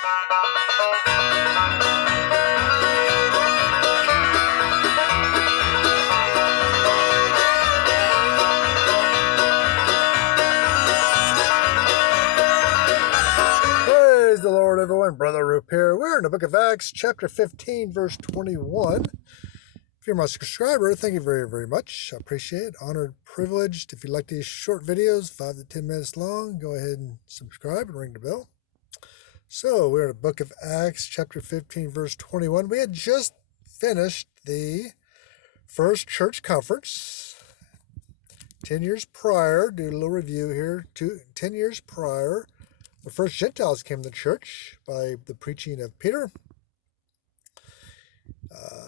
Praise the Lord, everyone. Brother Roop here. We're in the book of Acts, chapter 15, verse 21. If you're my subscriber, thank you very, very much. I appreciate it. Honored, privileged. If you like these short videos, 5 to 10 minutes long, go ahead and subscribe and ring the bell. So we're in the book of Acts, chapter 15, verse 21. We had just finished the first church conference 10 years prior. Do a little review here. 10 years prior, the first Gentiles came to church by the preaching of Peter.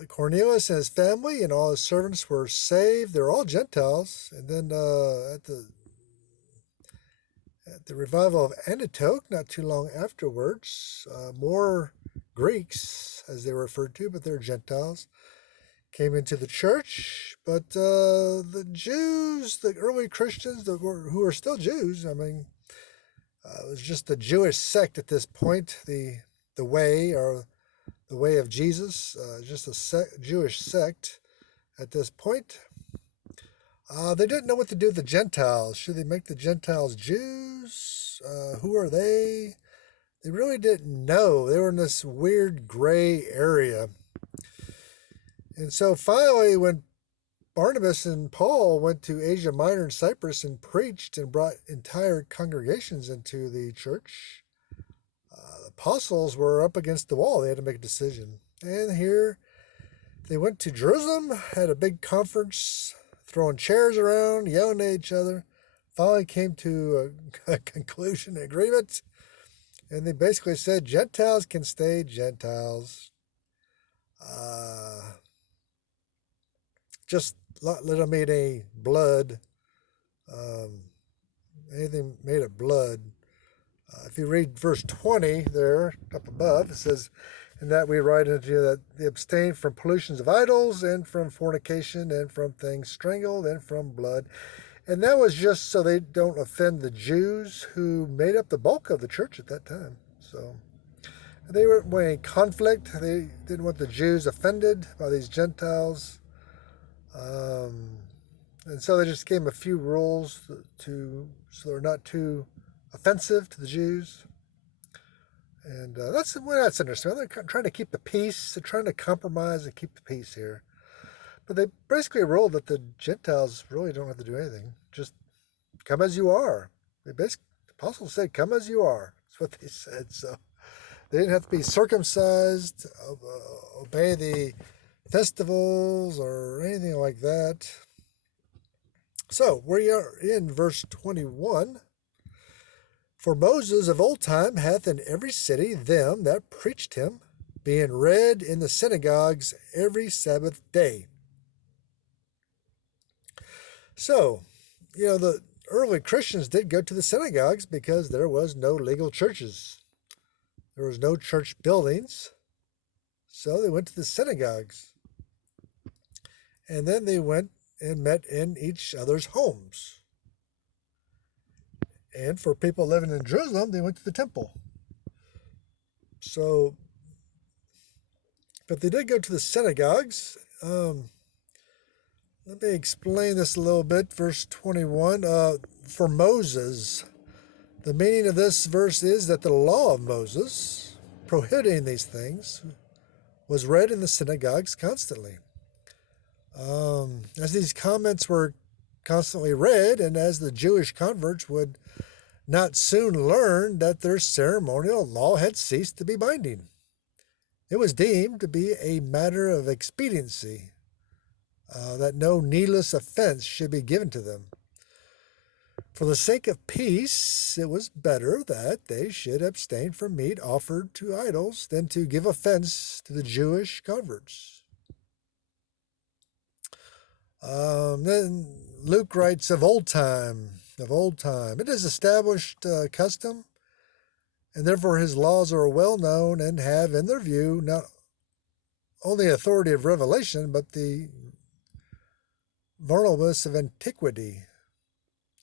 Cornelius and his family and all his servants were saved. They're all Gentiles. And then at the revival of Antioch, not too long afterwards, more Greeks, as they were referred to, but they're Gentiles, came into the church. But the Jews, the early Christians who are still Jews, I mean, it was just a Jewish sect at this point, the Way, or the Way of Jesus, just a Jewish sect at this point. They didn't know what to do with the Gentiles. Should they make the Gentiles Jews? Who are they? They really didn't know. They were in this weird gray area. And so finally, when Barnabas and Paul went to Asia Minor and Cyprus and preached and brought entire congregations into the church, the apostles were up against the wall. They had to make a decision. And here they went to Jerusalem, had a big conference, throwing chairs around, yelling at each other. Finally came to a conclusion, agreement. And they basically said Gentiles can stay Gentiles. Just let them eat any blood, anything made of blood. If you read verse 20 there, up above, it says, "In that we write unto you that they abstain from pollutions of idols, and from fornication, and from things strangled, and from blood." And that was just so they don't offend the Jews who made up the bulk of the church at that time. So they weren't in conflict. They didn't want the Jews offended by these Gentiles. And so they just gave them a few rules so they're not too offensive to the Jews. And that's interesting. They're trying to keep the peace. They're trying to compromise and keep the peace here. But they basically ruled that the Gentiles really don't have to do anything. Just come as you are. The apostles said, "Come as you are." That's what they said. So they didn't have to be circumcised, obey the festivals or anything like that. So we are in verse 21. "For Moses of old time hath in every city them that preached him, being read in the synagogues every Sabbath day." So, the early Christians did go to the synagogues because there was no legal churches. There was no church buildings. So they went to the synagogues. And then they went and met in each other's homes. And for people living in Jerusalem, they went to the temple. So, but they did go to the synagogues. Let me explain this a little bit. Verse 21, for Moses, the meaning of this verse is that the law of Moses, prohibiting these things, was read in the synagogues constantly. As these comments were constantly read, and as the Jewish converts would not soon learn that their ceremonial law had ceased to be binding, it was deemed to be a matter of expediency, that no needless offense should be given to them. For the sake of peace, it was better that they should abstain from meat offered to idols than to give offense to the Jewish converts. Then Luke writes, of old time. It is established custom, and therefore his laws are well known and have in their view not only authority of revelation, but the vulnerableness of antiquity.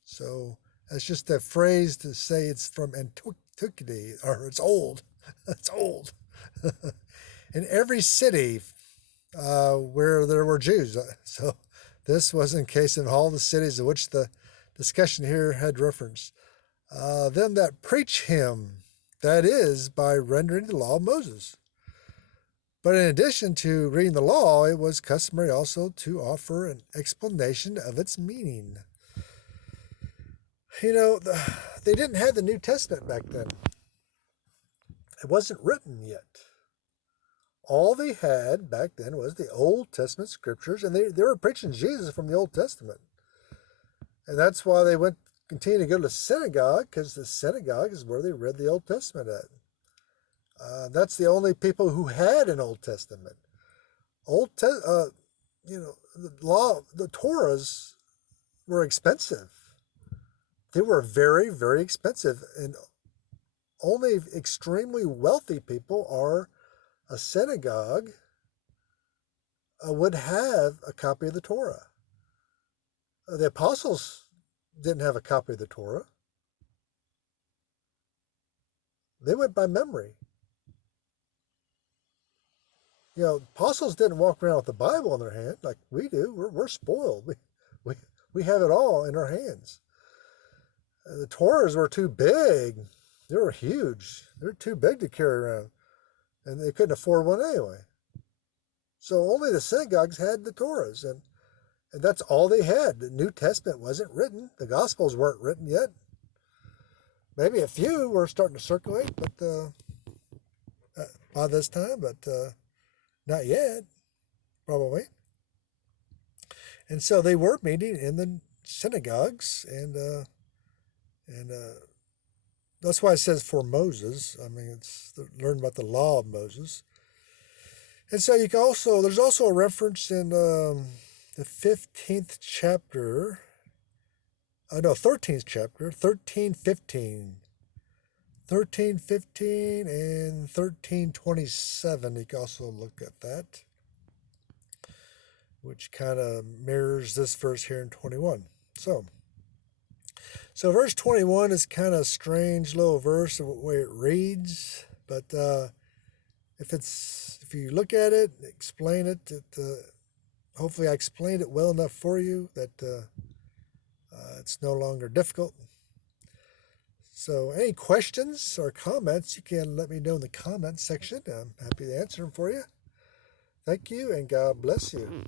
So that's just a phrase to say it's from antiquity, or it's old. It's old. In every city where there were Jews. So this was in case of all the cities of which the discussion here had reference. Them that preach him, that is, by rendering the law of Moses. But in addition to reading the law, it was customary also to offer an explanation of its meaning. You know, they didn't have the New Testament back then. It wasn't written yet. All they had back then was the Old Testament scriptures, and they were preaching Jesus from the Old Testament. And that's why they continued to go to the synagogue, because the synagogue is where they read the Old Testament at. That's the only people who had an Old Testament. The law, the Torahs were expensive. They were very, very expensive, and only extremely wealthy people or a synagogue would have a copy of the Torah. The apostles didn't have a copy of the Torah. They went by memory. You know, apostles didn't walk around with the Bible in their hand like we do. We're spoiled. We have it all in our hands. The Torahs were too big. They were huge. They're too big to carry around. And they couldn't afford one anyway. So only the synagogues had the Torahs. And that's all they had. The New Testament wasn't written. The Gospels weren't written yet. Maybe a few were starting to circulate, but by this time, but not yet, probably. And so they were meeting in the synagogues, and that's why it says for Moses. I mean, it's learn about the law of Moses. And so you can also, there's also a reference in the 15th chapter, 13th chapter, 13:15. 13:15 and 13:27. You can also look at that, which kind of mirrors this verse here in 21. So verse 21 is kind of a strange little verse the way it reads, but if you look at it, explain it, hopefully I explained it well enough for you that it's no longer difficult. So any questions or comments, you can let me know in the comments section. I'm happy to answer them for you. Thank you, and God bless you.